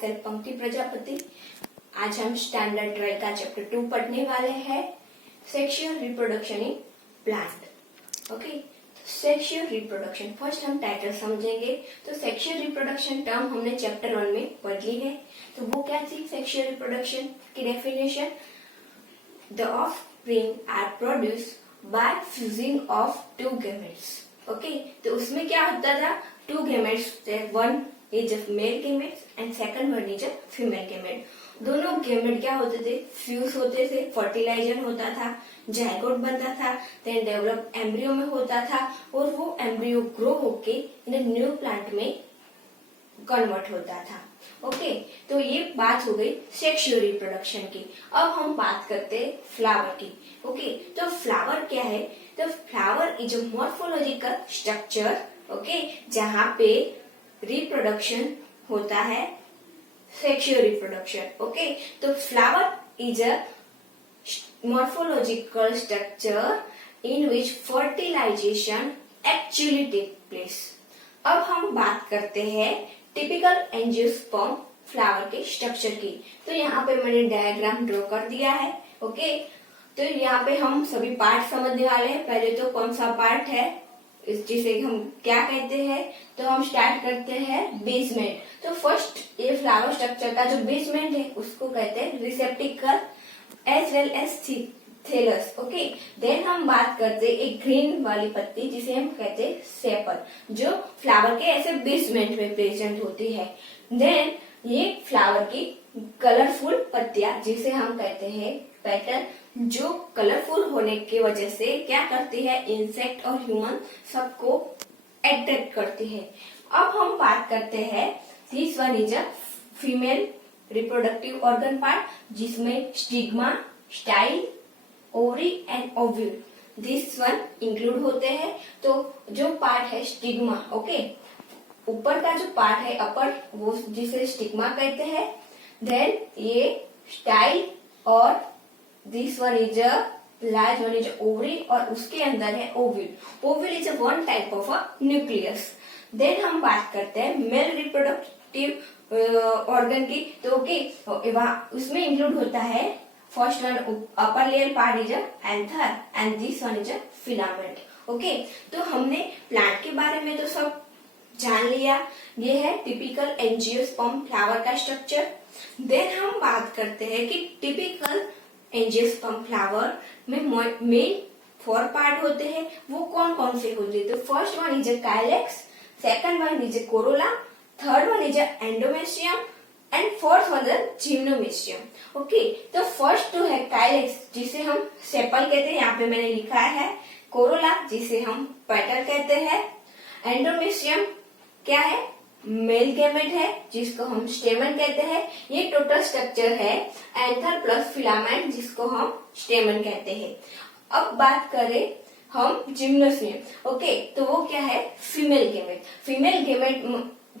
Self पंक्ति प्रजापति। आज हम स्टैंडर्ड 12 का चैप्टर 2 पढ़ने वाले हैं, sexual reproduction in plant. Okay, sexual reproduction first हम टाइटल समझेंगे। तो सेक्सुअल रिप्रोडक्शन टर्म हमने चैप्टर 1 में पढ़ ली है। तो वो क्या थी सेक्सुअल रिप्रोडक्शन की definition? The offspring are produce by fusing of two gametes. Okay, तो उसमें क्या होता था? Two gametes, one is a male gamete and second one is a female gamete. दोनों गैमेट क्या होते थे? फ्यूज होते थे, फर्टिलाइजर होता था, जाइगोट बनता था, देन डेवलप एम्ब्रियो में होता था और वो एम्ब्रियो ग्रो होके इन अ न्यू प्लांट में कन्वर्ट होता था। ओके, तो ये बात हो गई सेक्सुअल रिप्रोडक्शन की। अब हम बात करते हैं फ्लावर की। ओके, तो फ्लावर क्या है? तो flower is a morphological structure, okay, जहाँ पे रिप्रोडक्शन होता है, सेक्सुअल रिप्रोडक्शन। ओके, तो flower is a morphological structure in which fertilization actually take place। अब हम बात करते हैं टिपिकल एंजियोस्पर्म फ्लावर के स्ट्रक्चर की। तो यहाँ पे मैंने डायग्राम ड्रॉ कर दिया है। ओके, तो यहाँ पे हम सभी पार्ट समझने वाले हैं। पहले तो कौन सा पार्ट है जिसे हम क्या कहते हैं? तो हम स्टार्ट करते हैं बेसमेंट। तो फर्स्ट ये फ्लावर स्ट्रक्चर का जो बेसमेंट है उसको कहते हैं receptacle as well as thallus. Okay, then हम बात करते हैं एक ग्रीन वाली पत्ती जिसे हम कहते हैं सेपल, जो फ्लावर के ऐसे बेसमेंट में प्रेजेंट होती है। देन ये फ्लावर की कलरफुल पत्तियां जिसे हम कहते हैं पेटल, जो कलरफुल होने की वजह से क्या करती है? इंसेक्ट और ह्यूमन सबको अट्रैक्ट करती है। अब हम बात करते हैं this one is a female reproductive organ part, जिसमें stigma, style, ovary and ovule this one include होते हैं। तो जो पार्ट है स्टिग्मा, ओके, ऊपर का जो पार्ट है अपर, वो जिसे स्टिग्मा कहते हैं। देन ये स्टाइल और this one is a large one is ovary और उसके अंदर है ovule. Ovule is a one type of a nucleus. Then हम बात करते हैं मेल रिप्रोडक्टिव ऑर्गन की। तो ओके, उसमें इंक्लूड होता है first one upper layer part is anther and this one is filament. Okay, तो हमने प्लांट के बारे में तो सब जान लिया। ये है टिपिकल एंजियोस्पर्म फ्लावर का स्ट्रक्चर। देन हम बात करते हैं कि टिपिकल एंजियोस्पर्म फ्लावर में मेन 4 पार्ट होते हैं। वो कौन कौन से होते हैं? तो first one is calyx, second one is corolla, third one is endometrium and fourth one is gymnometrium. Okay, तो फर्स्ट तो है काइलेक्स जिसे हम सेपल कहते हैं, यहाँ पे मैंने लिखा है। कोरोला जिसे हम पेटल कहते हैं। एंडोमेट्रियम क्या है? मेल गैमेट है जिसको हम स्टेमन कहते हैं। ये टोटल स्ट्रक्चर है एंथर प्लस फिलामेंट जिसको हम स्टेमन कहते हैं। अब बात करें हम जिम्नोस्पर्म। ओके, तो वो क्या है? Female gamete. फीमेल गैमेट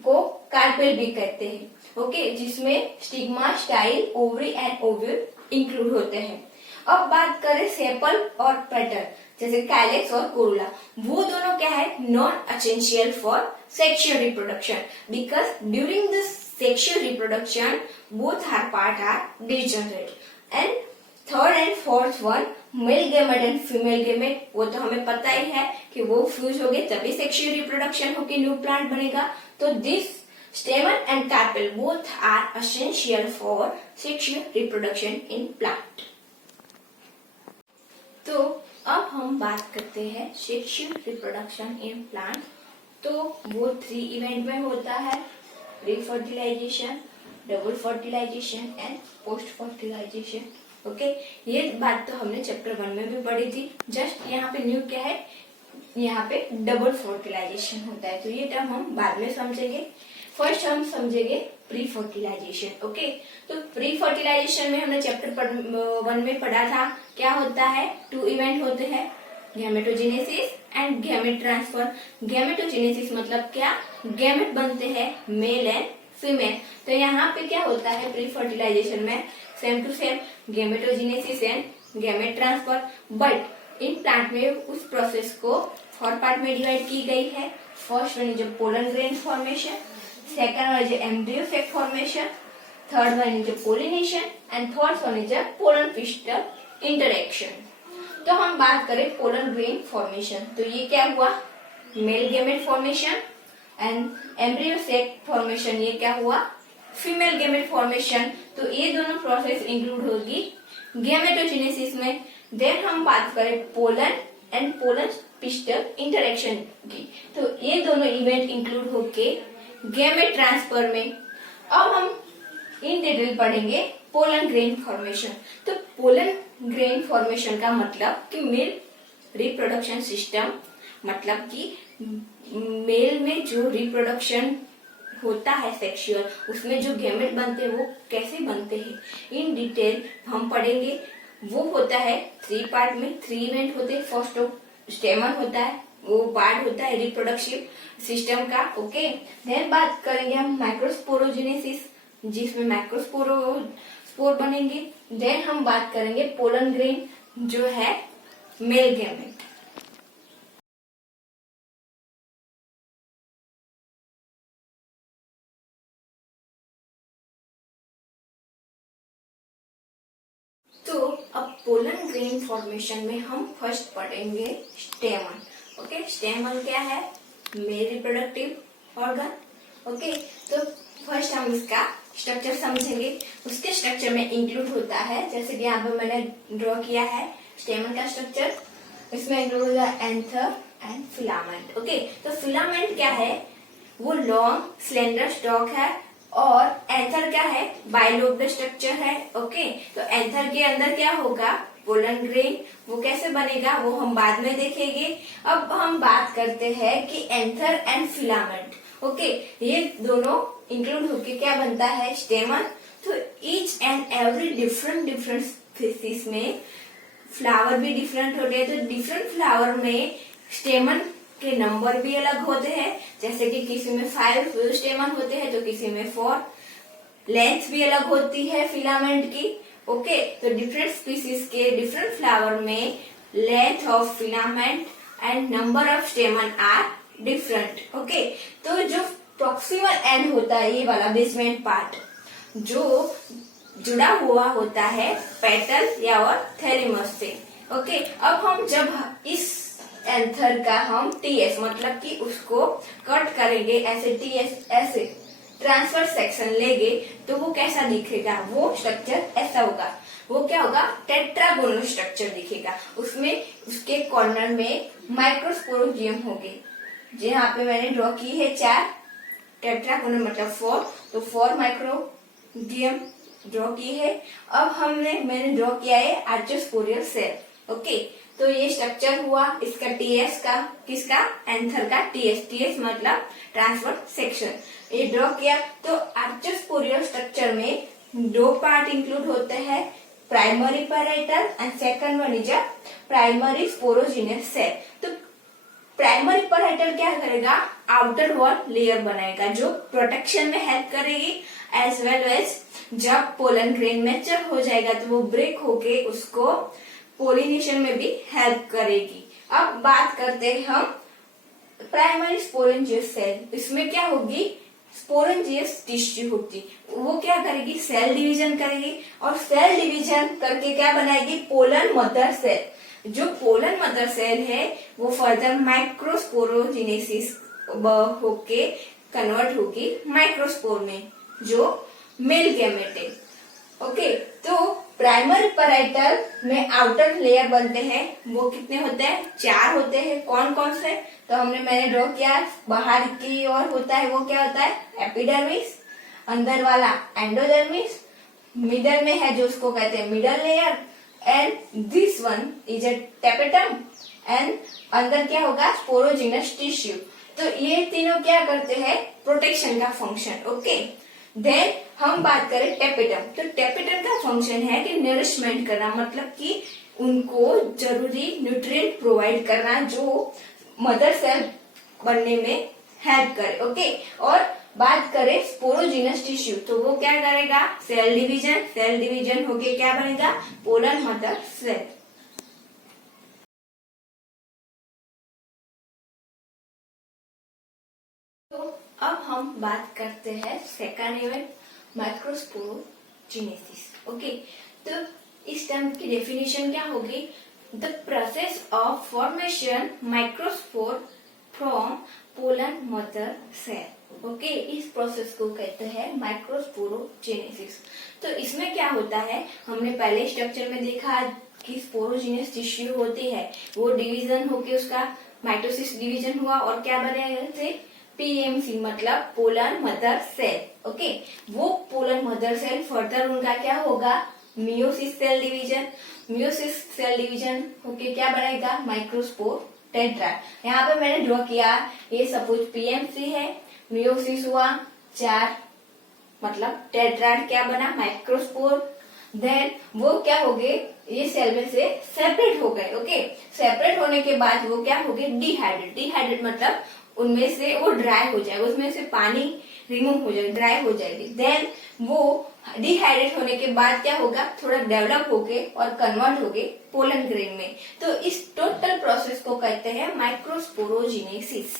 को कार्पेल भी कहते हैं। ओके, जिसमें stigma, style, ovary and ovule include होते हैं। अब बात करें सेपल और पेटल जैसे काइलेक्स और कोरोला, वो दोनों क्या है? Non essential for sexual reproduction because during the sexual reproduction both are part are degenerate. And third and fourth one male gamete and female gamete, वो तो हमें पता ही है कि वो फ्यूज हो गए तभी सेक्सुअल रिप्रोडक्शन होके न्यू प्लांट बनेगा। तो this stamen and carpel both are essential for sexual reproduction in plant। तो अब हम बात करते हैं सेक्सुअल रिप्रोडक्शन इन प्लांट। तो वो 3 इवेंट में होता है, pre fertilization, double fertilization and post fertilization. Okay, ये बात तो हमने चैप्टर 1 में भी पढ़ी थी। जस्ट यहाँ पे न्यू क्या है? यहाँ पे डबल फर्टिलाइजेशन होता है। तो ये टर्म हम बाद में समझेंगे। फर्स्ट हम समझेंगे प्री फर्टिलाइजेशन। ओके, तो प्री फर्टिलाइजेशन में हमने चैप्टर 1 में पढ़ा था क्या होता है? 2 इवेंट होते हैं, gametogenesis and gamete transfer. Gametogenesis मतलब क्या? गैमेट बनते हैं मेल एंड फीमेल। तो यहाँ पे क्या होता है प्री फर्टिलाइजेशन में? Same to same gametogenesis and gamete transfer, but in plant में उस प्रोसेस को 4 पार्ट में डिवाइड की गई है। First one is pollen grain formation, second one is embryo sac formation, third one is pollination and fourth one is pollen pistil interaction. तो हम बात करें पोलन ग्रेन फॉर्मेशन, तो ये क्या हुआ, male gamete formation, and embryo sac formation ये क्या हुआ, फीमेल गेमेट फॉर्मेशन। तो ये दोनों प्रोसेस इंक्लूड होगी गेमेटोजेनेसिस में। देन हम बात करें pollen and pollen pistil interaction की, तो ये दोनों इवेंट इंक्लूड होके गेमेट ट्रांसफर में। अब हम इन डिटेल पढ़ेंगे पोलन ग्रेन फॉर्मेशन। तो पोलन ग्रेन फॉर्मेशन का मतलब कि मेल रिप्रोडक्शन सिस्टम, मतलब कि मेल में जो रिप्रोडक्शन होता है सेक्सुअल, उसमें जो गेमेट बनते हैं वो कैसे बनते हैं इन डिटेल हम पढ़ेंगे। वो होता है 3 पार्ट में, 3 इवेंट होते हैं। फर्स्ट स्टेमन होता है, वो पार्ट होता है रिप्रोडक्टिव सिस्टम का। ओके, देन बात करेंगे हम माइक्रोस्पोरोजेनेसिस, जिसमें माइक्रोस्पोर बनेंगे। देन हम बात करेंगे पोलन ग्रेन जो है मेल गेमेट। तो अब पोलन ग्रेन फॉर्मेशन में हम फर्स्ट पढ़ेंगे स्टेमन। ओके, स्टेमन क्या है, मेल रिप्रोडक्टिव ऑर्गन। ओके, तो फर्स्ट हम इसका स्ट्रक्चर समझेंगे। उसके स्ट्रक्चर में इंक्लूड होता है, जैसे कि यहाँ पे मैंने ड्रॉ किया है स्टेमन का स्ट्रक्चर, इसमें इंक्लूड होगा एंथर एंड फिलामेंट। ओके, तो फिलामेंट क्या है, वो लॉन्ग स्लेंडर स्टॉक है, और एंथर क्या है, बाइलोब्ड स्ट्रक्चर है। ओके, तो एंथर के अंदर क्या होगा, पोलन ग्रेन, वो कैसे बनेगा वो हम बाद में देखेंगे। अब हम बात करते हैं कि एंथर एंड फिलामेंट। ओके, ये दोनों इंक्लूड होके क्या बनता है, स्टेमन। तो each and every different species में फ्लावर भी डिफरेंट होते हैं। तो डिफरेंट फ्लावर में स्टेमन के नंबर भी अलग होते हैं, जैसे कि किसी में 5 स्टेमन होते हैं तो किसी में 4। लेंथ भी अलग होती है फिलामेंट की। ओके, तो डिफरेंट स्पीसीज के डिफरेंट फ्लावर में length of filament and number of stamen are different. Okay, तो जो प्रॉक्सिमल एंड होता है, ये वाला बेसमेंट पार्ट जो जुड़ा हुआ होता है पेटल या और थैलेमस से। ओके, अब हम जब इस एंथर का हम टीएस मतलब कि उसको कट करेंगे, ऐसे टीएस ऐसे ट्रांसफर सेक्शन लेंगे, तो वो कैसा दिखेगा, वो स्ट्रक्चर ऐसा होगा। वो क्या होगा, टेट्रागोनल स्ट्रक्चर दिखेगा। उसमें उसके कॉर्नर में माइक्रोस्पोरोजियम होंगे, जहाँ पे मैंने ड्रॉ की है 4, टेट्रागोनल मतलब 4, तो 4 माइक्रोजियम ड्रॉ की है। अब मैंने ड्रॉ किया है आर्चोस्पोरियल सेल। ओके, तो ये स्ट्रक्चर हुआ इसका टीएस का, किसका, एंथर का टीएस मतलब ट्रांसफर सेक्शन, ये ड्रॉ किया। तो आर्चोस्पोरियल स्ट्रक्चर में 2 पार्ट इंक्लूड होते हैं, primary parietal and second one is primary sporogenous cell. तो प्राइमरी पैराइटल क्या करेगा, आउटर वॉल लेयर बनाएगा जो प्रोटेक्शन में हेल्प करेगी, एज वेल एज जब पोलन ग्रेन मैच्योर हो जाएगा तो वो ब्रेक होके उसको पोलिनेशन में भी हेल्प करेगी। अब बात करते हैं हम प्राइमरी स्पोरेंजियस सेल। इसमें क्या होगी, स्पोरेंजियस टिश्यू होती, वो क्या करेगी, सेल डिवीजन करेगी, और सेल डिवीजन करके क्या बनाएगी, पोलन मदर सेल। जो पोलन मदर सेल है वो फर्दर माइक्रोस्पोरोजेनेसिस होके कन्वर्ट होगी माइक्रोस्पोर में, जो मेल गैमेट है। ओके, तो प्राइमरी पैराइटल में आउटर लेयर बनते हैं, वो कितने होते हैं, 4 होते हैं। कौन कौन से, तो मैंने ड्रॉ किया, बाहर की ओर होता है वो क्या होता है, एपिडर्मिस, अंदर वाला एंडोडर्मिस, मिडल में है जो उसको कहते हैं middle layer, and this one is a tapetum, and अंदर क्या होगा, स्पोरोजिनस टिश्यू। तो ये तीनों क्या करते हैं, प्रोटेक्शन का फंक्शन। ओके, देन हम बात करें टेपेटम। तो टेपेटम का फंक्शन है कि नरिशमेंट करना, मतलब कि उनको जरूरी न्यूट्रिएंट प्रोवाइड करना जो मदर सेल बनने में हेल्प करे। ओके, और बात करें स्पोरोजिनस टिश्यू, तो वो क्या करेगा, सेल डिवीजन होके क्या बनेगा, पोलन मदर सेल। तो अब हम बात करते हैं सेकंड इवेंट, माइक्रोस्पोरोजेनेसिस। ओके, तो इस टर्म की डेफिनेशन क्या होगी? The process of formation microspore from pollen mother cell. Okay, इस प्रोसेस को कहते हैं माइक्रोस्पोरोजेनेसिस। तो इसमें क्या होता है, हमने पहले स्ट्रक्चर में देखा कि स्पोरोजिनस टिश्यू होती है, वो डिवीजन होके उसका माइटोसिस डिवीजन हुआ और क्या बने? पीएमसी मतलब पोलन मदर सेल। ओके, वो पोलन मदर सेल फर्दर उनका क्या होगा? Meiosis cell division. Meiosis cell division होके क्या बनेगा? Microspore tetrad. यहाँ पे मैंने ड्रॉ किया, ये सपोज पीएमसी है, मियोसिस हुआ 4, मतलब टेट्राड क्या बना? माइक्रोस्पोर। देन वो क्या हो गए? ये सेल में से सेपरेट हो गए। ओके, सेपरेट होने के बाद वो क्या हो गए? डिहाइड्रेट। डिहाइड्रेट मतलब उनमें से वो ड्राई हो जाएगा, उसमें से पानी रिमूव हो जाएगा, ड्राई हो जाएगी। देन वो डिहाइड्रेट होने के बाद क्या होगा? थोड़ा डेवलप होके और कन्वर्ट होके पोलन ग्रेन में। तो इस टोटल प्रोसेस को कहते हैं माइक्रोस्पोरोजेनेसिस।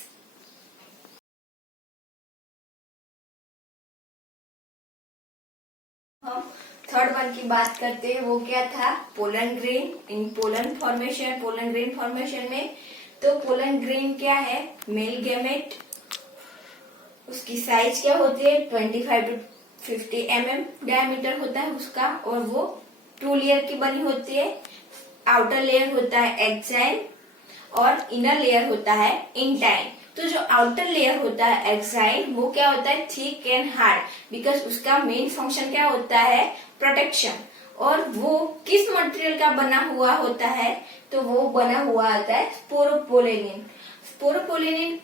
हम थर्ड वन की बात करते हैं, वो क्या था? Pollen grain in pollen formation. Pollen grain formation में तो पोलन ग्रेन क्या है? मेल गैमेट, उसकी साइज क्या होती है? 25 to 50 mm डायमीटर होता है उसका, और वो 2 लेयर की बनी होती है। आउटर लेयर होता है एक्साइन और इनर लेयर होता है इंटाइन। तो जो आउटर लेयर होता है एक्साइन, वो क्या होता है? थिक एंड हार्ड, बिकॉज उसका मेन फंक्शन क्या होता है? प्रोटेक्शन। और वो किस मटेरियल का बना हुआ होता है? तो वो बना हुआ आता है स्पोरोपोलेनिन। स्पोरोपोलेनिन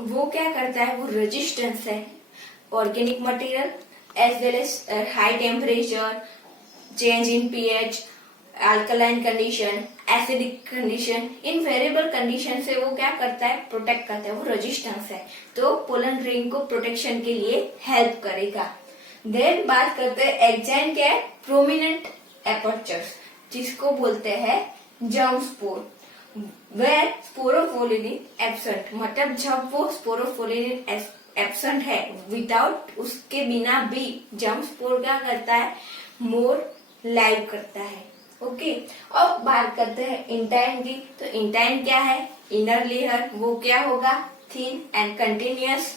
वो क्या करता है? वो रेजिस्टेंस है organic material as well as high temperature, change in pH, alkaline condition, acidic condition, in variable condition से वो क्या करता है? प्रोटेक्ट करता है, वो रेजिस्टेंस है। तो पोलन ग्रेन को प्रोटेक्शन के लिए हेल्प करेगा। देन बात करते हैं एक्साइन क्या है? प्रोमिनेंट एपर्चर्स, जिसको बोलते हैं जर्म स्पोर, वेर स्पोरोफोलिनिन एब्सेंट, मतलब जब वो स्पोरोफोलिनिन एब्सेंट है, विदाउट उसके बिना भी जर्म स्पोर क्या करता है? मोर लाइव करता है। ओके, अब बात करते हैं इंटाइन की। तो इंटाइन क्या है? इनर लेयर, वो क्या होगा? Thin and continuous.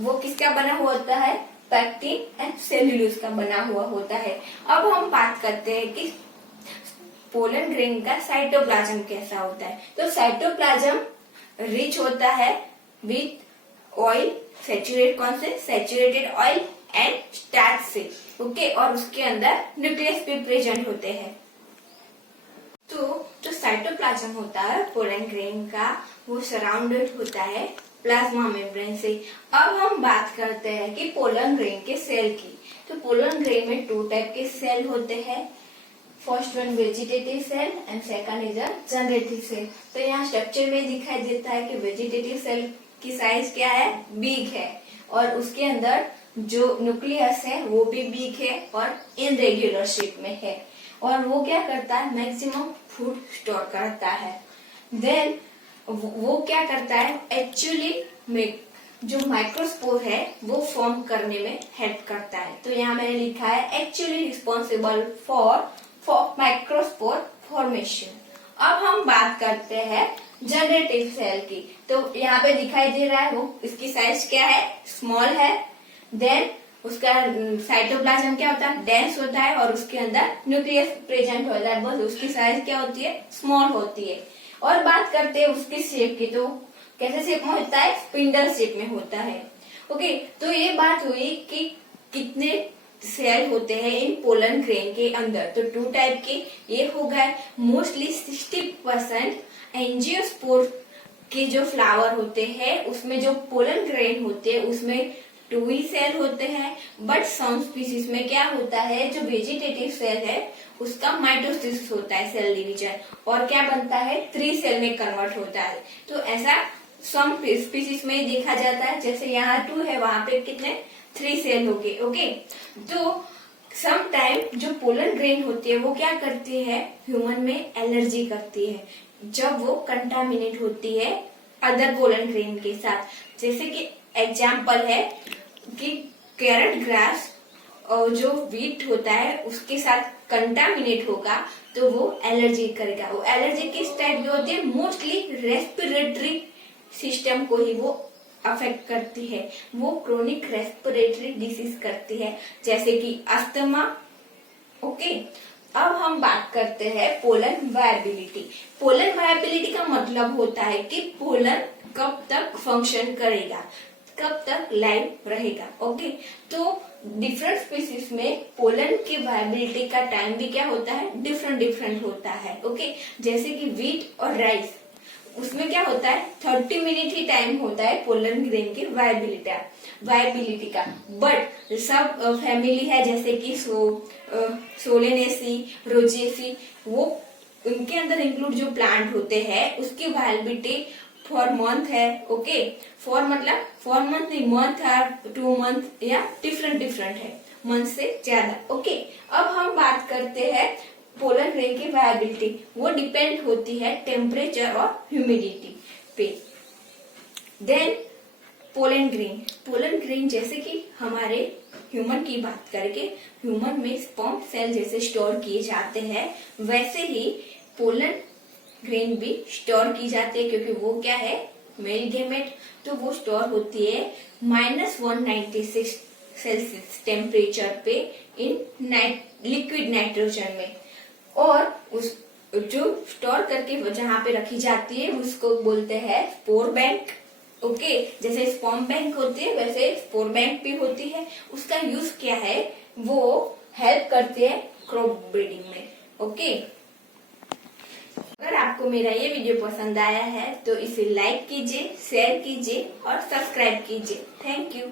वो किसका बना हुआ होता है? पैक्टिन एंड सेल्यूलोज का बना हुआ होता है। अब हम बात करते हैं कि पोलन ग्रेन का साइटोप्लाज्म कैसा होता है। तो साइटोप्लाज्म रिच होता है विथ ऑयल, सैचुरेट, कौन से? सैचुरेटेड ऑयल एंड स्टार्च से। ओके, और उसके अंदर न्यूक्लियस भी प्रेजेंट होते हैं। तो जो साइटोप्लाज्म होता है पोलन ग्रेन का, वो सराउंडेड होता है प्लाज्मा मेम्ब्रेन से। अब हम बात करते हैं कि पोलन ग्रेन के सेल की। तो पोलन ग्रेन में 2 टाइप के सेल होते हैं। First one vegetative cell and second is a generative cell. तो यहाँ स्ट्रक्चर में दिखाई देता है कि वेजिटेटिव सेल की साइज क्या है? बिग है, और उसके अंदर जो न्यूक्लियस है वो भी बिग है और इनरेगुलर शेप में है, और वो क्या करता है? मैक्सिमम फूड स्टोर करता है। देन वो क्या करता है? एक्चुअली जो माइक्रोस्पोर है वो फॉर्म करने में हेल्प करता है। तो यहाँ मैंने लिखा है actually responsible for microspore formation. अब हम बात करते हैं जनरेटिव सेल की। तो यहाँ पे दिखाई दे रहा है, वो इसकी साइज क्या है? स्मॉल है। देन उसका साइटोप्लाज्म क्या होता है? डेंस होता है, और उसके अंदर न्यूक्लियस प्रेजेंट होता है, बस उसकी साइज क्या होती है? स्मॉल होती है। और बात करते हैं उसकी शेप की, तो कैसे शेप में होता है? स्पिंडल शेप में होता है। ओके, तो ये बात हुई कि कितने सेल होते हैं इन पोलन ग्रेन के अंदर। तो 2 टाइप के ये हो गए। मोस्टली 60% एंजियोस्पोर के जो फ्लावर होते हैं उसमें जो पोलन ग्रेन होते हैं उसमें 2 ही सेल होते हैं। बट सम स्पीसीज में क्या होता है? जो वेजिटेटिव सेल है उसका माइटोसिस होता है, सेल डिवीजन, और क्या बनता है? 3 सेल में कन्वर्ट होता है। तो ऐसा सम स्पीसीज में देखा जाता है, जैसे यहाँ 2 है, वहां पे कितने? 3 सेल हो गए। ओके, तो सम टाइम जो पोलन ग्रेन होती है वो क्या करती है? ह्यूमन में एलर्जी करती है जब वो कंटामिनेट होती है अदर पोलन ग्रेन के साथ। जैसे कि एग्जाम्पल है कि कैरेट ग्रास जो वीट होता है उसके साथ कंटामिनेट होगा तो वो एलर्जी करेगा। वो एलर्जी किस टाइप की होती है? मोस्टली रेस्पिरेटरी सिस्टम को ही वो अफेक्ट करती है। वो क्रोनिक रेस्पिरेटरी डिसीज करती है, जैसे कि अस्थमा। ओके, अब हम बात करते हैं पोलन वायबिलिटी। पोलन वायबिलिटी का मतलब होता है कि पोलन कब तक फंक्शन करेगा, कब तक लाइव रहेगा। ओके, तो डिफरेंट स्पीसीज में पोलन की वायबिलिटी का टाइम भी क्या होता है? डिफरेंट डिफरेंट होता है। ओके, जैसे कि वीट और राइस, उसमें क्या होता है? 30 मिनट ही टाइम होता है पोलन ग्रेन की वायबिलिटी का। बट सब फैमिली है जैसे कि सोलेनेसी, रोजेसी, वो उनके अंदर इंक्लूड जो प्लांट होते हैं उसकी वायबिलिटी फॉर मंथ है। ओके, फॉर मतलब फॉर मंथ नहीं, मंथ है, 2 मंथ या डिफरेंट है, मंथ से ज्यादा। ओके, अब हम बात करते हैं पोलन ग्रेन की वायबिलिटी। वो डिपेंड होती है टेम्परेचर और ह्यूमिडिटी पे। देन पोलन ग्रेन जैसे कि हमारे ह्यूमन की बात करके, ह्यूमन में स्पर्म सेल जैसे स्टोर किए जाते हैं, वैसे ही पोलन ग्रेन भी स्टोर की जाती है, क्योंकि वो क्या है? Male gamete. तो वो स्टोर होती है -196 सेल्सियस टेम्परेचर पे इन लिक्विड नाइट्रोजन में। और उस जो स्टोर करके जहाँ पे रखी जाती है उसको बोलते हैं स्पोर बैंक। ओके, जैसे स्पर्म बैंक होती है वैसे स्पोर बैंक भी होती है। उसका यूज क्या है? वो हेल्प करते हैं क्रॉप ब्रीडिंग में। ओके, अगर आपको मेरा ये वीडियो पसंद आया है तो इसे लाइक कीजिए, शेयर कीजिए और सब्सक्राइब कीजिए। Thank you.